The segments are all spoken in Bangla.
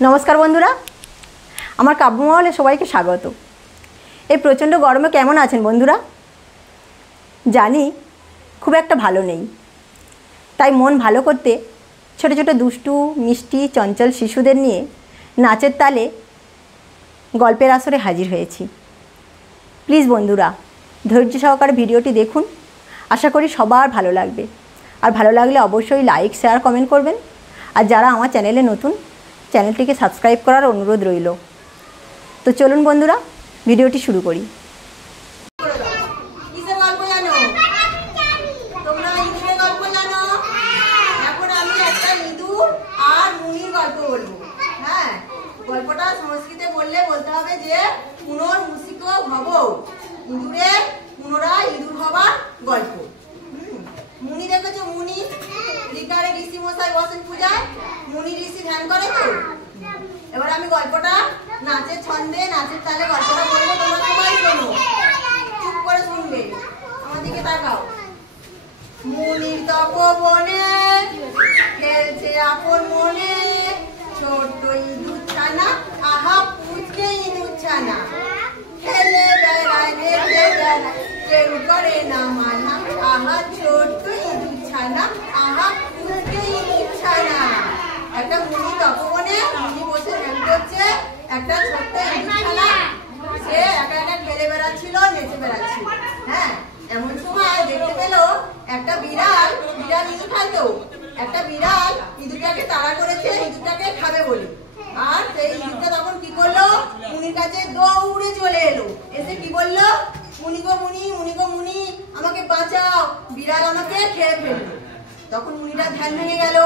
नमस्कार बंधुरा आमार काव्यमहले सबाइके स्वागत। এই प्रचंड गरमे केमन आছেন बंधुरा? जानी खूब एक भालो नेই, ताई मन भालो करते छोटो छोटो दुष्टू मिष्टि चंचल शिशुदेर निये नाचेर ताले गल्पेर आसरे हाजिर हয়েছি। प्लिज बंधुरा धैर्य सहकारे भिडियोटी देखुन, आशा करी सबार भालो लागबे। और भालो लागले अवश्यई लाइक शेयर कमेंट करबेन। और जारा आमार चैनेले नतून चैनलটিকে सबस्क्राइब करार अनुरोध रइल। तो चलुन बंधुरा भिडियोटी शुरू करी। গল্পটা সংস্কৃতে বললে বলতে হবে যে পুনর্মূষিক ভব, ইঁদুরের পুনরায় ইঁদুর হবার গল্প। মুনি দেখেছো, মুনি ঋকারে ঋষি মশাই বসেন পূজায়, মুনি ঋষি ধ্যান করে তো। এবার আমি গল্পটা নাচের ছন্দে নাচের তালে গল্পটা বলবো, তোমরা সবাই শোনো, চুপ করে শুনবে, আমার দিকে তাকাও। মুনির তপবনে খেলছে আপন মনে ছোট্ট ইঁদুর ছানা, আহা পুচকে ইঁদুর ছানা, খেলে বেড়ায় দেখে বেড়ায় কেউ করে না মানা, আহা ছোট্ট ইঁদুর ছানা, আহা পুচকে ইঁদুর ছানা। একটা মুনি তপবনে মুনি বসে ধ্যান করছে, একটা ছোট্ট ইঁদুর ছানা সে একা একা খেলে বেড়াচ্ছিল, নেচে বেড়াচ্ছিল। হ্যাঁ, এমন সময় দেখতে পেল একটা বিড়াল, বিড়াল ইঁদুর খাইতো, একটা বিড়াল ইঁদুরটাকে তাড়া করেছে ইঁদুরটাকে খাবে বলে। আর সেই ইঁদুরটা তখন কি করলো, মুনির কাছে দৌড়ে চলে এলো, এসে কি বললো, মুনি গো মুনি, মুনি গো মুনি, আমাকে বাঁচাও, বিড়াল আমাকে খেয়ে ফেললো। তখন মুনিটা ধ্যান ভেঙে গেল,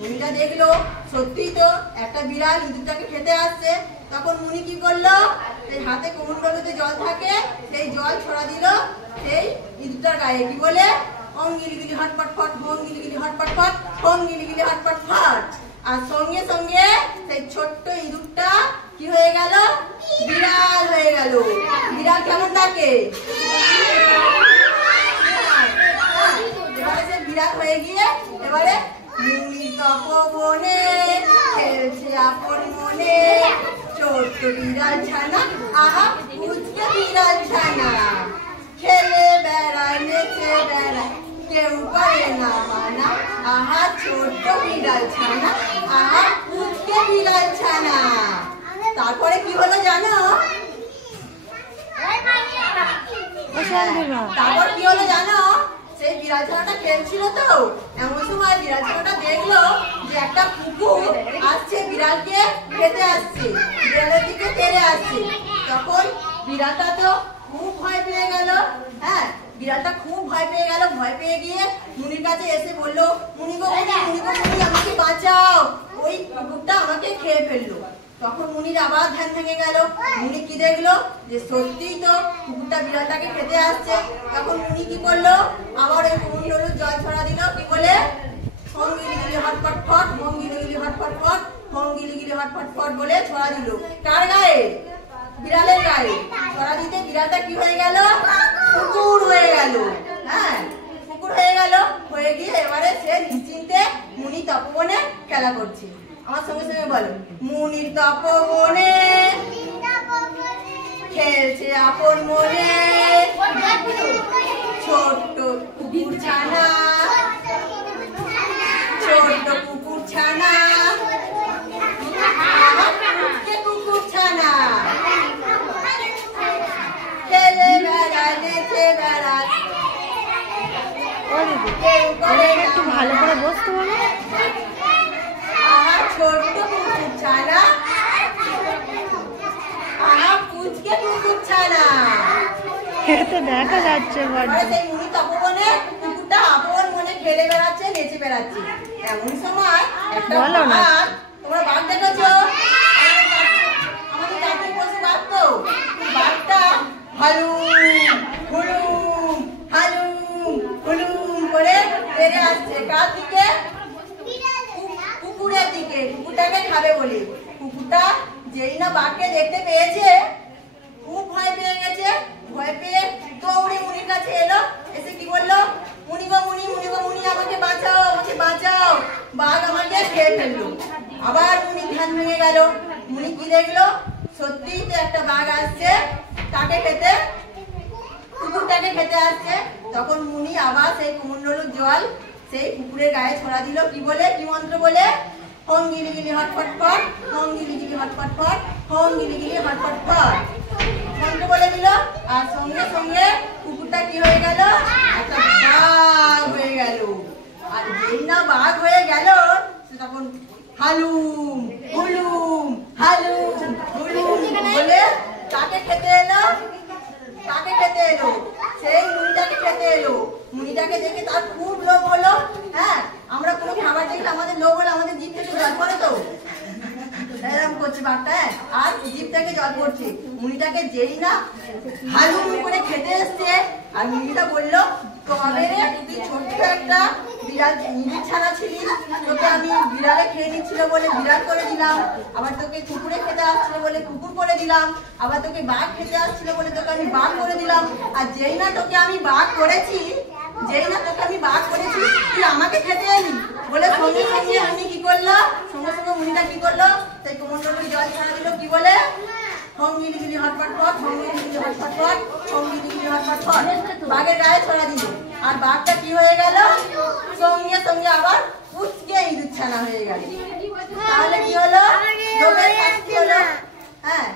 মুনিটা দেখলো সত্যিই তো একটা বিড়াল ইঁদুরটাকে খেতে আসছে। তখন মুনি কি করলো, সেই হাতে কমণ্ডলুতে জল থাকে, সেই জল ছড়া দিল সেই ইঁদুরটার গায়ে। কি বলে, ওম গিলিগিলি হটপট ফট, ওম গিলিগিলি হটপট ফট, ওম গিলিগিলি হটপট ফট। আর সঙ্গে সঙ্গে সেই ছোট্ট ইঁদুরটা কি হয়ে গেল, বিড়াল হয়ে গেল। বিড়াল কেমন থাকে, এবারে সে বিড়াল হয়ে গিয়ে এবারে মুনি তপবনে খেলছে আপন মনে ছোট্ট বিড়াল ছানা, আহা পুচকে বিড়াল ছানা, খেলে বেড়ায় নেচে বেড়ায় কেউ করে না মানা, আহা ছোট্ট বিড়াল ছানা, আহা পুচকে বিড়াল ছানা। তারপরে কি হলো জানো, তারপর কি হলো জানো, সেই বিড়াল ছানাটা খেলছিল তো, এমন সময় বিড়াল ছানাটা দেখলো যে একটা কুকুর আসছে, বিড়ালকে খেতে আসছে, বিড়ালের দিকে তেড়ে আসছে। তখন বিড়ালটা তো খুব ভয় পেয়ে গেল। হ্যাঁ, বিড়ালটা খুব ভয় পেয়ে গেল, ভয় পেয়ে গিয়ে মুনির কাছে এসে বললো, মুনি গো মুনি, মুনি গো মুনি, আমাকে বাঁচাও, ওই কুকুরটা আমাকে খেয়ে ফেললো। তখন মুনির আবার ধ্যান ভেঙে গেল, মুনি কি দেখলো যে সত্যিই তো কুকুরটা বিড়ালটাকে খেতে আসছে। তখন মুনি কি করলো, আবার ওই কমণ্ডলুর জল ছড়া দিল, কি বলে, ওম গিলিগিলি হটপট ফট, ওম গিলিগিলি হটপট ফট, ওম গিলিগিলি হটপট ফট বলে ছড়া দিল। কার গায়ে, বিড়ালের গায়ে। ছড়া দিতে বিড়ালটা কি হয়ে গেল, কুকুর হয়ে গেল। হ্যাঁ, কুকুর হয়ে গেল, হয়ে গিয়ে এবারে সে নিশ্চিন্তে মুনি তপবনে খেলা করছে। আমার সঙ্গে সঙ্গে বলো, মুনির তপবনে খেলছে আপন মনে ছোট্ট কুকুর ছানা, ছোট্ট কুকুর ছানা, কুকুর ছানা, খেলে বেড়ায় নেচে বেড়ায় একটু ভালো করে বসতে বলো। আহা ছোট্ট কুকুর ছানা, আহা পুচকে কুকুর ছানা। এটা দেখা যাচ্ছে সেই মুনি তপবনে কুকুরটা আপন মনে খেলে বেড়াচ্ছে, নেচে বেড়াচ্ছে। এমন সময় একটা বাঘ, তোমরা বাঘ দেখেছো, আমাদের কাছে বসে বাঘ তো, বাঘটা হালুম হুলুম হালুম হুলুম করে বেড়ে আসছে। কার দিকে, কুকুরের দিকে, কুকুরটাকে খাবে বলে। কুকুরটা যেই না বাঘকে দেখতে পেয়েছে, খুব ভয় পেয়ে গেছে, ভয় পেয়ে দৌড়ে মুনির কাছে এলো, এসে কি বললো, মুনি গো মুনি, মুনি গো মুনি, আমাকে বাঁচাও, আমাকে বাঁচাও, বাঘ আমাকে খেয়ে ফেললো। আবার মুনি ধ্যান ভেঙে গেল। মুনি কি দেখলো, সত্যিই তো একটা বাঘ আসছে কাকে খেতে, কুকুরটাকে খেতে আসছে। তখন মুনি আবার সেই কুমন্ডলুর জল সেই কুকুরের গায়ে ছড়া দিল। কি বলে, কি মন্ত্র বলে, হোম গিলি গিলি হটফট ফট, হোম গিলি গিলি হটফট ফট, হোম গিলি গিলি হটফট ফট মন্ত্র বলে দিল। আর সঙ্গে সঙ্গে কুকুরটা কি হয়ে গেল, একটা বাঘ হয়ে গেল। আর যেই না বাঘ হয়ে গেল, সে তখন হালুম হুলুম হালুম হুলুম বলে কাকে খেতে এলো, কাকে খেতে এলো, সেই মুনিটাকে খেতে এলো। মুনিটাকে দেখে তার খুব লোভ হলো। হ্যাঁ, আমরা কোনো খাবার দেখলে আমাদের লোভ হলে আমাদের জিভ থেকে জল পড়ে তো, এরকম করছে বাঘটা। হ্যাঁ, আর জিভ থেকে জল পড়ছে। মুনিটাকে যেই না হালুম করে খেতে এসছে, আর মুনিটা বললো, তবে রে তুই ছোট্ট একটা বিড়াল নিজের ছানা ছিলিস, তোকে আমি বিড়ালে খেয়ে নিচ্ছিল বলে বিড়াল করে দিলাম, আবার তোকে কুকুরে খেতে আসছিল বলে কুকুর করে দিলাম, আবার তোকে বাঘ খেতে আসছিল বলে তোকে আমি বাঘ করে দিলাম। আর যেই না তোকে আমি বাঘ করেছি, যেই না তোকে আমি বাঘ করেছি, তুই আমাকে খেতে এলি বলে সঙ্গে সঙ্গে মুনি কি করলো, সঙ্গে সঙ্গে মুনিটা কি করলো, সেই কুমন্ডলুর জল ছাড়া দিল। কি বলে, হোম গিলি গিলি হটফট ফট, হোম গিলি গিলি হটফট ফট, হোম গিলি গিলি হটফট ফট বাঘের গায়ে ছড়া দিল। আর বাঘটা কি হয়ে গেল, সঙ্গে সঙ্গে আবার উচকে ইঁদুর ছানা হয়ে গেল। তাহলে কি হলো, লোভের শাস্তি হলো। হ্যাঁ,